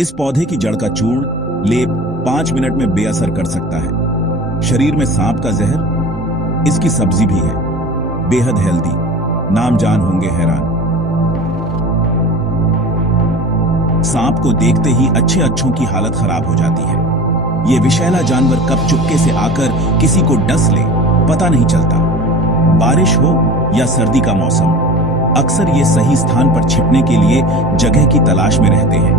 इस पौधे की जड़ का चूर्ण लेप 5 मिनट में बेअसर कर सकता है। शरीर में सांप का जहर, इसकी सब्जी भी है, बेहद हेल्दी, नाम जान होंगे हैरान। सांप को देखते ही अच्छों की हालत खराब हो जाती है। ये विषैला जानवर कब चुपके से आकर किसी को डस ले पता नहीं चलता। बारिश हो या सर्दी का मौसम, अक्सर ये सही स्थान पर छिपने के लिए जगह की तलाश में रहते हैं।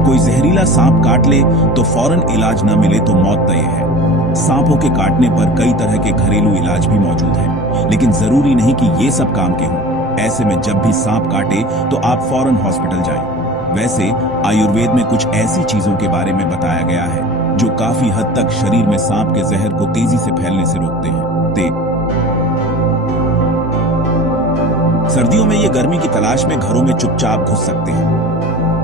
कोई जहरीला सांप काट ले तो फौरन इलाज न मिले तो मौत तय है। सांपों के काटने पर कई तरह के घरेलू इलाज भी मौजूद हैं, लेकिन जरूरी नहीं कि ये सब काम के हों। ऐसे में जब भी सांप काटे तो आप फौरन हॉस्पिटल जाएं। वैसे आयुर्वेद में कुछ ऐसी चीजों के बारे में बताया गया है जो काफी हद तक शरीर में सांप के जहर को तेजी से फैलने से रोकते हैं। सर्दियों में ये गर्मी की तलाश में घरों में चुपचाप घुस सकते हैं।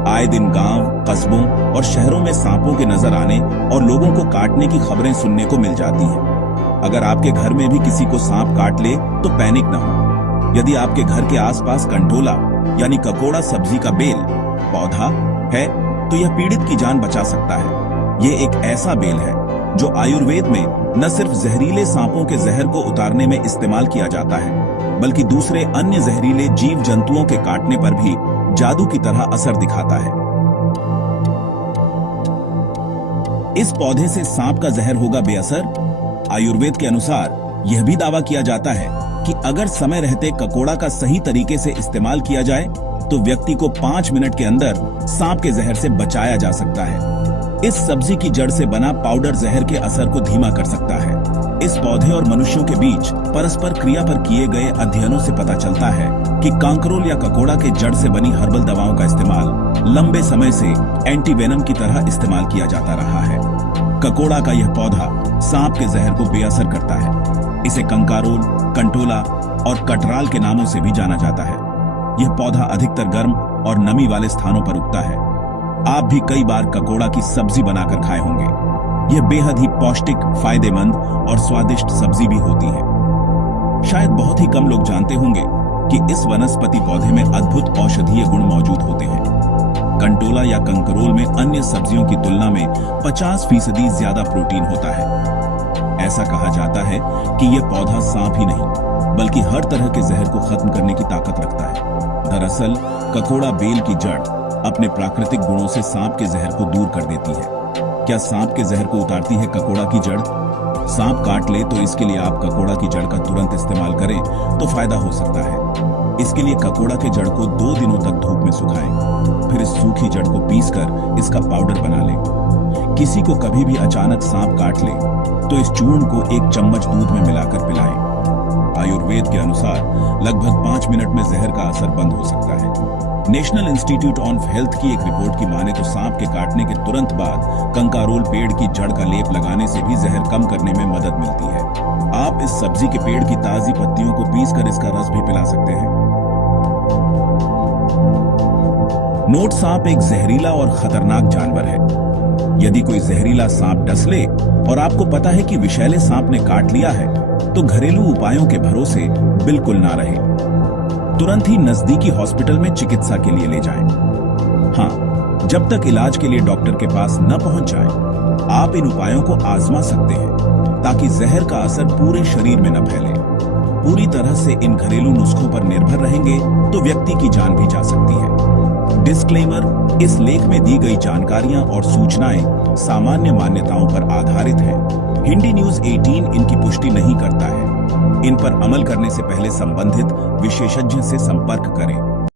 आए दिन गांव, कस्बों और शहरों में सांपों के नजर आने और लोगों को काटने की खबरें सुनने को मिल जाती हैं। अगर आपके घर में भी किसी को सांप काट ले तो पैनिक न हो। यदि आपके घर के आसपास कंटोला यानी ककोड़ा सब्जी का बेल पौधा है तो यह पीड़ित की जान बचा सकता है। यह एक ऐसा बेल है जो आयुर्वेद में न सिर्फ जहरीले सांपों के जहर को उतारने में इस्तेमाल किया जाता है, बल्कि दूसरे अन्य जहरीले जीव जंतुओं के काटने पर भी जादू की तरह असर दिखाता है। इस पौधे से सांप का जहर होगा बेअसर। आयुर्वेद के अनुसार यह भी दावा किया जाता है कि अगर समय रहते ककोड़ा का सही तरीके से इस्तेमाल किया जाए तो व्यक्ति को 5 मिनट के अंदर सांप के जहर से बचाया जा सकता है। इस सब्जी की जड़ से बना पाउडर जहर के असर को धीमा कर सकता है। इस पौधे और मनुष्यों के बीच परस्पर क्रिया पर किए गए अध्ययनों से पता चलता है कि कांकरोल या ककोड़ा के जड़ से बनी हर्बल दवाओं का इस्तेमाल लंबे समय से एंटीवेनम की तरह इस्तेमाल किया जाता रहा है। ककोड़ा का यह पौधा सांप के जहर को बेअसर करता है। इसे कंकारोल, कंटोला और कटराल के नामों से भी जाना जाता है। यह पौधा अधिकतर गर्म और नमी वाले स्थानों पर उगता है। आप भी कई बार ककोड़ा की सब्जी बनाकर खाए होंगे। यह बेहद ही पौष्टिक, फायदेमंद और स्वादिष्ट सब्जी भी होती है। शायद बहुत ही कम लोग जानते होंगे कि इस वनस्पति पौधे में अद्भुत औषधीय गुण मौजूद होते हैं। कंटोला या कंकरोल में अन्य सब्जियों की तुलना में 50% ज्यादा प्रोटीन होता है। ऐसा कहा जाता है कि यह पौधा सांप ही नहीं बल्कि हर तरह के जहर को खत्म करने की ताकत रखता है। दरअसल ककोड़ा बेल की जड़ अपने प्राकृतिक गुणों से सांप के जहर को दूर कर देती है। क्या सांप के जहर को उतारती है ककोड़ा की जड़? सांप काट ले तो इसके लिए आप ककोड़ा की जड़ का तुरंत इस्तेमाल करें तो फायदा हो सकता है। इसके लिए ककोड़ा के जड़ को 2 दिनों तक धूप में सुखाएं, फिर इस सूखी जड़ को पीसकर इसका पाउडर बना लें। किसी को कभी भी अचानक सांप काट ले तो इस चूर्ण को 1 चम्मच दूध में मिलाकर पिलाएं। आयुर्वेद के अनुसार लगभग 5 मिनट में जहर का असर बंद हो सकता है। नेशनल इंस्टीट्यूट ऑफ हेल्थ की एक रिपोर्ट की माने तो सांप के काटने के तुरंत बाद कंकारोल पेड़ की जड़ का लेप लगाने से भी जहर कम करने में मदद मिलती है। आप इस सब्जी के पेड़ की ताजी पत्तियों को पीसकर इसका रस भी पिला सकते हैं। नोट: सांप एक जहरीला और खतरनाक जानवर है। यदि कोई जहरीला सांप डस ले और आपको पता है कि विषैले सांप ने काट लिया है तो घरेलू उपायों के भरोसे बिल्कुल ना रहे। तुरंत ही नजदीकी हॉस्पिटल में चिकित्सा के लिए ले जाएं। हाँ, जब तक इलाज के लिए डॉक्टर के पास न पहुंच जाए आप इन उपायों को आजमा सकते हैं ताकि जहर का असर पूरे शरीर में न फैले। पूरी तरह से इन घरेलू नुस्खों पर निर्भर रहेंगे तो व्यक्ति की जान भी जा सकती है। डिस्क्लेमर: इस लेख में दी गई जानकारियां और सूचनाएं सामान्य मान्यताओं पर आधारित है। हिंदी न्यूज 18 इनकी पुष्टि नहीं करता है। इन पर अमल करने से पहले संबंधित विशेषज्ञ से संपर्क करें।